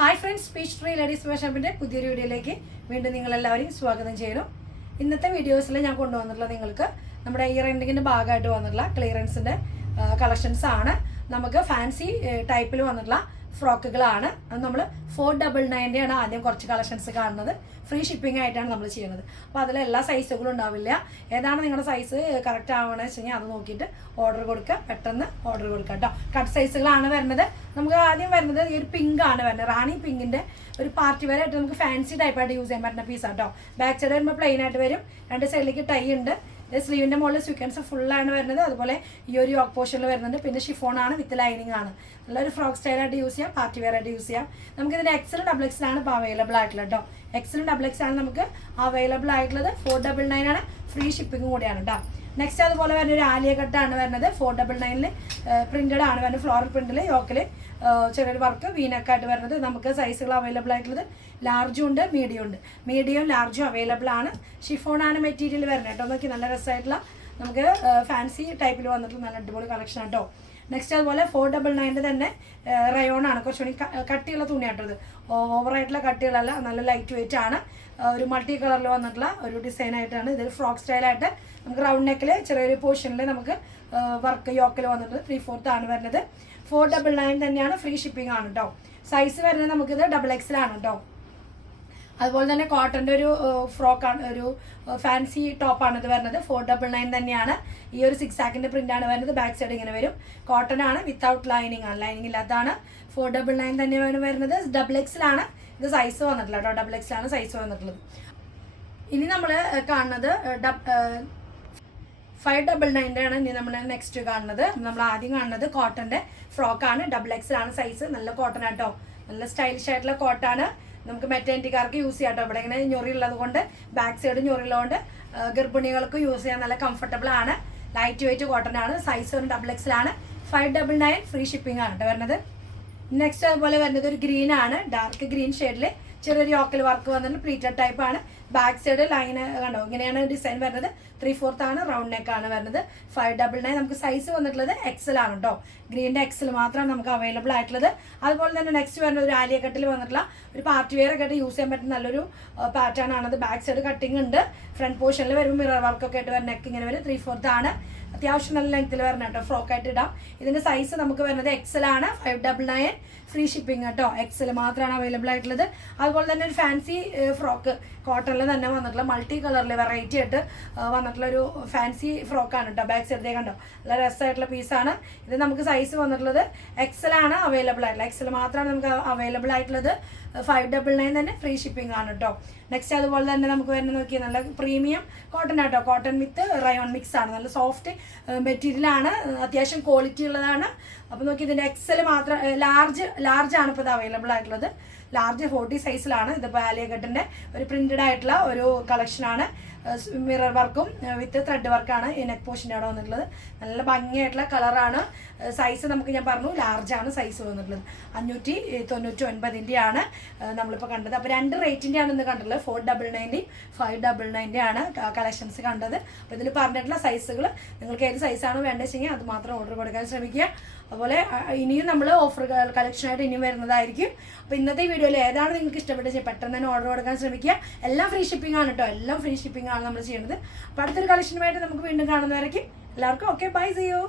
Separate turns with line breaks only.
Hi friends speech tree ladies വർഷപ്പിന്റെ പുതിയൊരു വീഡിയോയിലേക്ക് വീണ്ടും നിങ്ങൾ നിങ്ങളെല്ലാവരെയും സ്വാഗതം ചെയ്യുന്നു. ഇന്നത്തെ വീഡിയോസിൽ ഞാൻ കൊണ്ടുവന്നിട്ടുള്ള നിങ്ങൾക്ക് നമ്മുടെ ഇയർ എൻഡിങ്ങിന്റെ ഭാഗമായിട്ട് വന്നിട്ടുള്ള ക്ലിയറൻസിന്റെ കളക്ഷൻസ് ആണ്. നമുക്ക് ഫാൻസി ടൈപ്പിൽ വന്നിട്ടുള്ള ഫ്രോക്കുകളാണ്. അത് നമ്മൾ ഫോർ ഡബിൾ നയന്റെ ആണ് ആദ്യം കുറച്ച് കളക്ഷൻസ് കാണുന്നത്. ഫ്രീ ഷിപ്പിംഗ് ആയിട്ടാണ് നമ്മൾ ചെയ്യുന്നത്. അപ്പോൾ അതിൽ എല്ലാ സൈസുകളും ഉണ്ടാവില്ല. ഏതാണ് നിങ്ങളുടെ സൈസ് കറക്റ്റ് ആവണമെന്ന് വെച്ച് കഴിഞ്ഞാൽ അത് നോക്കിയിട്ട് ഓർഡർ കൊടുക്കുക. പെട്ടെന്ന് ഓർഡർ കൊടുക്കുക കേട്ടോ. കട്ട് സൈസുകളാണ് വരുന്നത്. നമുക്ക് ആദ്യം വരുന്നത് ഈ ഒരു പിങ്ക് ആണ് വരുന്നത്. റാണി പിങ്കിന്റെ ഒരു പാർട്ടി വെയർ ആയിട്ട് നമുക്ക് ഫാൻസി ടൈപ്പായിട്ട് യൂസ് ചെയ്യാൻ പറ്റുന്ന പീസാണ് കേട്ടോ. ബാക്ക് സൈഡ് വരുമ്പോൾ പ്ലെയിൻ ആയിട്ട് വരും. രണ്ട് സൈഡിലേക്ക് ടൈ ഉണ്ട്. സ്ലീവിന്റെ മുകളിൽ സ്വീക്കൻസ് ഫുള്ളാണ് വരുന്നത്. അതുപോലെ ഈ ഒരു യോക്ക് പോർഷനിൽ വരുന്നുണ്ട്. പിന്നെ ഷിഫോൺ ആണ് വിത്ത് ലൈനിങ് ആണ്. നല്ലൊരു ഫ്രോക്ക് സ്റ്റൈലായിട്ട് യൂസ് ചെയ്യാം. പാർട്ടി വെയർ ആയിട്ട് യൂസ് ചെയ്യാം. നമുക്ക് ഇതിന്റെ എക്സൽ ഡബിൾ എക്സിലാണ് ഇപ്പോൾ അവൈലബിൾ ആയിട്ടുള്ളത് കേട്ടോ എക്സലും ഡബിൾ എക്സ് ആണ് നമുക്ക് അവൈലബിൾ ആയിട്ടുള്ളത്. ഫോർ ഡബിൾ നയൻ ആണ്. ഫ്രീ ഷിപ്പിംഗ് കൂടിയാണ് കേട്ടോ നെക്സ്റ്റ് അതുപോലെ വരുന്ന ഒരു ആലിയ കട്ടാണ് വരുന്നത്. ഫോർ ഡബിൾ നയനിൽ പ്രിന്റഡ് ആണ് വരുന്നത്. ഫ്ലോറൽ പ്രിന്റിൽ യോക്കിൽ ചെറിയൊരു വർക്ക് വീനക്കായിട്ട് വരുന്നത് നമുക്ക് സൈസുകൾ അവൈലബിൾ ആയിട്ടുള്ളത് ലാർജും ഉണ്ട് മീഡിയം ഉണ്ട്. മീഡിയം ലാർജും അവൈലബിൾ ആണ്. ഷിഫോണാണ് മെറ്റീരിയൽ വരുന്നത് കേട്ടോ. നോക്കി നല്ല രസമായിട്ടുള്ള നമുക്ക് ഫാൻസി ടൈപ്പിൽ വന്നിട്ടുള്ള നല്ല അടിപൊളി കളക്ഷൻ കേട്ടോ. നെക്സ്റ്റ് അതുപോലെ ഫോർ ഡബിൾ നയന്റെ തന്നെ റയോൺ ആണ്. കുറച്ചുകൂടി കട്ടിയുള്ള കട്ടിയുള്ള ഓവർ ഓവറായിട്ടുള്ള കട്ടികളല്ല നല്ല ലൈറ്റ് വെയിറ്റ് ആണ് ഒരു മൾട്ടി കളറിൽ വന്നിട്ടുള്ള ഒരു ഡിസൈൻ ആയിട്ടാണ് ഇതൊരു ഫ്രോക്ക് സ്റ്റൈലായിട്ട് നമുക്ക് റൗണ്ട് നെക്കിൽ ചെറിയൊരു പോർഷനിൽ നമുക്ക് വർക്ക് യോക്കിൽ വന്നിട്ട് ത്രീ ഫോർത്ത് ആണ് വരുന്നത്. ഫോർ ഡബിൾ നയൻ തന്നെയാണ് ഫ്രീ ഷിപ്പിംഗ് ആണ് കേട്ടോ സൈസ് വരുന്നത് നമുക്കിത് ഡബിൾ എക്സിലാണ് കേട്ടോ അതുപോലെ തന്നെ കോട്ടന്റെ ഒരു ഫ്രോക്കാണ് ഒരു ഫാൻസി ടോപ്പാണ് ഇത് വരുന്നത്. ഫോർ ഡബിൾ നയൻ തന്നെയാണ്. ഈ ഒരു സിക്സ് പ്രിന്റ് ആണ് വരുന്നത്. ബാക്ക് സൈഡ് ഇങ്ങനെ വരും. കോട്ടൺ ആണ് വിത്തൗട്ട് ലൈനിങ് ആണ്. ലൈനിങ് ഇല്ലാത്തതാണ്. ഫോർ ഡബിൾ നയൻ തന്നെയാണ് വരുന്നത്. ഡബിൾ എക്സിലാണ് ഇത് സൈസ് വന്നിട്ടില്ല കേട്ടോ ഡബിൾ എക്സിലാണ് സൈസ് വന്നിട്ടുള്ളത്. ഇനി നമ്മൾ കാണുന്നത് ഫൈവ് ഡബിൾ നയന്റെ ആണ് ഇനി നമ്മൾ നെക്സ്റ്റ് കാണുന്നത്. നമ്മൾ ആദ്യം കാണുന്നത് കോട്ടന്റെ ഫ്രോക്കാണ് ഡബിൾ എക്സിലാണ് സൈസ് നല്ല കോട്ടൺ ആട്ടോ. നല്ല സ്റ്റൈലിഷ് ആയിട്ടുള്ള കോട്ടാണ് നമുക്ക് മെറ്റേണിറ്റിക്കാർക്ക് യൂസ് ചെയ്യാം കേട്ടോ ഇവിടെ ഇങ്ങനെ ഞൊറി ഉള്ളത് കൊണ്ട് ബാക്ക് സൈഡ് ഞൊറി ഉള്ളതുകൊണ്ട് ആ, ഗർഭിണികൾക്ക് യൂസ് ചെയ്യാൻ നല്ല കംഫർട്ടബിൾ ആണ്. ലൈറ്റ് വെയിറ്റ് കോട്ടൺ ആണ്. സൈസ് ഒരു double എക്സിലാണ് five double nine free shipping ആണ് കേട്ടോ വരുന്നത്. നെക്സ്റ്റ് അതുപോലെ വരുന്നത് ഒരു ഗ്രീൻ ആണ്. ഡാർക്ക് ഗ്രീൻ ഷെയ്ഡിൽ ചെറിയൊരു യോക്കൽ വർക്ക് വന്നിട്ട് പ്ലീറ്റഡ് ടൈപ്പ് ആണ്. ബാക്ക് സൈഡ് ലൈന് കണ്ടോ? ഇങ്ങനെയാണ് ഡിസൈൻ വരുന്നത്. ത്രീ ഫോർത്ത് ആണ് റൗണ്ട് നെക്ക് ആണ് വരുന്നത്. ഫൈവ് ഡബിൾ നയൻ നമുക്ക് സൈസ് വന്നിട്ടുള്ളത് എക്സൽ ആണ് കേട്ടോ ഗ്രീന്റെ എക്സൽ മാത്രമാണ് നമുക്ക് അവൈലബിൾ ആയിട്ടുള്ളത്. അതുപോലെ തന്നെ നെക്സ്റ്റ് വരുന്ന ഒരു ആലിയ കട്ടിൽ വന്നിട്ടുള്ള ഒരു പാർട്ടി വെയർ ഒക്കെ യൂസ് ചെയ്യാൻ പറ്റുന്ന നല്ലൊരു പാറ്റേൺ ആണത് ബാക്ക് സൈഡ് കട്ടിങ് ഉണ്ട്. ഫ്രണ്ട് പോർഷനിൽ വരുമ്പോൾ മിറർ വർക്ക് ഒക്കെ ആയിട്ട് വരുന്ന നെക്ക് ഇങ്ങനെ വരും. ത്രീ ഫോർത്ത് ആണ്. അത്യാവശ്യം നല്ല ലെങ്ത്തിൽ വരണം കേട്ടോ ഫ്രോക്ക് ആയിട്ട് ഇടാം. ഇതിന്റെ സൈസ് നമുക്ക് വരുന്നത് എക്സൽ ആണ്. Five double nine free shipping കേട്ടോ എക്സൽ മാത്രമാണ് അവൈലബിൾ ആയിട്ടുള്ളത്. അതുപോലെ തന്നെ ഒരു ഫാൻസി ഫ്രോക്ക് കോട്ടണിൽ തന്നെ വന്നിട്ടുള്ള മൾട്ടി കളറിൽ വെറൈറ്റി ആയിട്ട് വന്നിട്ടുള്ള ഒരു ഫാൻസി ഫ്രോക്കാണ് കേട്ടോ ബാക്ക് സൈഡിലേക്ക് കണ്ടോ? നല്ല രസമായിട്ടുള്ള പീസാണ് ഇത് നമുക്ക് സൈസ് വന്നിട്ടുള്ളത് എക്സൽ ആണ് അവൈലബിൾ ആയിട്ടുള്ളത് എക്സൽ മാത്രമാണ് നമുക്ക് അവൈലബിൾ ആയിട്ടുള്ളത്. ഫൈവ് ഡബിൾ നയൻ തന്നെ ഫ്രീ ഷിപ്പിംഗ് ആണ് കേട്ടോ നെക്സ്റ്റ് അതുപോലെ തന്നെ നമുക്ക് വരുന്ന നോക്കിയാൽ നല്ല പ്രീമിയം കോട്ടൺ ആട്ടോ. കോട്ടൺ വിത്ത് റയോൺ മിക്സ് ആണ്. നല്ല സോഫ്റ്റ് മെറ്റീരിയൽ ആണ്. അത്യാവശ്യം ക്വാളിറ്റി ഉള്ളതാണ്. അപ്പോൾ നോക്കി ഇതിന്റെ എക്സൽ മാത്രം ലാർജ് ലാർജ് ആണ് ഇപ്പോൾ ഇത് അവൈലബിൾ ആയിട്ടുള്ളത്. ലാർജ് ഫോർട്ടി സൈസിലാണ് ഇതിപ്പോൾ ആലിയഗട്ടിന്റെ ഒരു പ്രിന്റഡ് ആയിട്ടുള്ള ഒരു കളക്ഷനാണ് മിറർ വർക്കും വിത്ത് ത്രെഡ് വർക്കാണ് ഈ നെക്ക് പോർഷന്റെ അവിടെ വന്നിട്ടുള്ളത്. നല്ല ഭംഗിയായിട്ടുള്ള കളറാണ്. സൈസ് നമുക്ക് ഞാൻ പറഞ്ഞു ലാർജാണ് സൈസ് വന്നിട്ടുള്ളത്. അഞ്ഞൂറ്റി തൊണ്ണൂറ്റി ഒൻപതിന്റെ ആണ് നമ്മളിപ്പോൾ കണ്ടത്. അപ്പോൾ രണ്ട് റേറ്റിന്റെ ആണ് ഇന്ന് കണ്ടുള്ളത് four double ninety five double നയന്റെ ആണ് കളക്ഷൻസ് കണ്ടത്. അപ്പോൾ ഇതിൽ പറഞ്ഞിട്ടുള്ള സൈസുകൾ നിങ്ങൾക്ക് ഏത് സൈസാണ് വേണ്ടത് വെച്ചെങ്കിൽ അത് മാത്രം ഓർഡർ കൊടുക്കാൻ ശ്രമിക്കുക. അതുപോലെ ഇനിയും നമ്മൾ ഓഫർ കളക്ഷനായിട്ട് ഇനിയും വരുന്നതായിരിക്കും. അപ്പോൾ ഇന്നത്തെ വീഡിയോയിൽ ഏതാണ് നിങ്ങൾക്ക് ഇഷ്ടപ്പെട്ടത് പെട്ടെന്ന് തന്നെ ഓർഡർ കൊടുക്കാൻ ശ്രമിക്കുക. എല്ലാം ഫ്രീ ഷിപ്പിംഗ് ആണ് കേട്ടോ എല്ലാം ഫ്രീ ഷിപ്പിംഗ് ആണ് നമ്മൾ ചെയ്യുന്നത് അപ്പോൾ അടുത്തൊരു കളക്ഷനുമായിട്ട് നമുക്ക് വീണ്ടും കാണുന്നവരേക്കും എല്ലാവർക്കും ഓക്കെ ബൈ ചെയ്യൂ